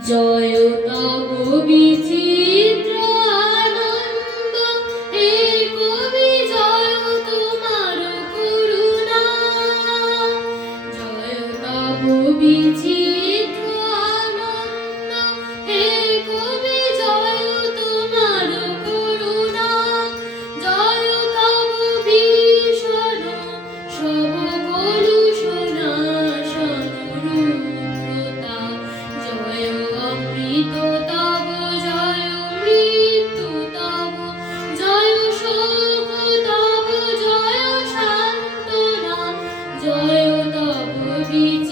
জয় তব বিচিত্র আনন্দ এই কবি জয় তোমার করুণা। জয় তব বিচিত্র 所有的不必。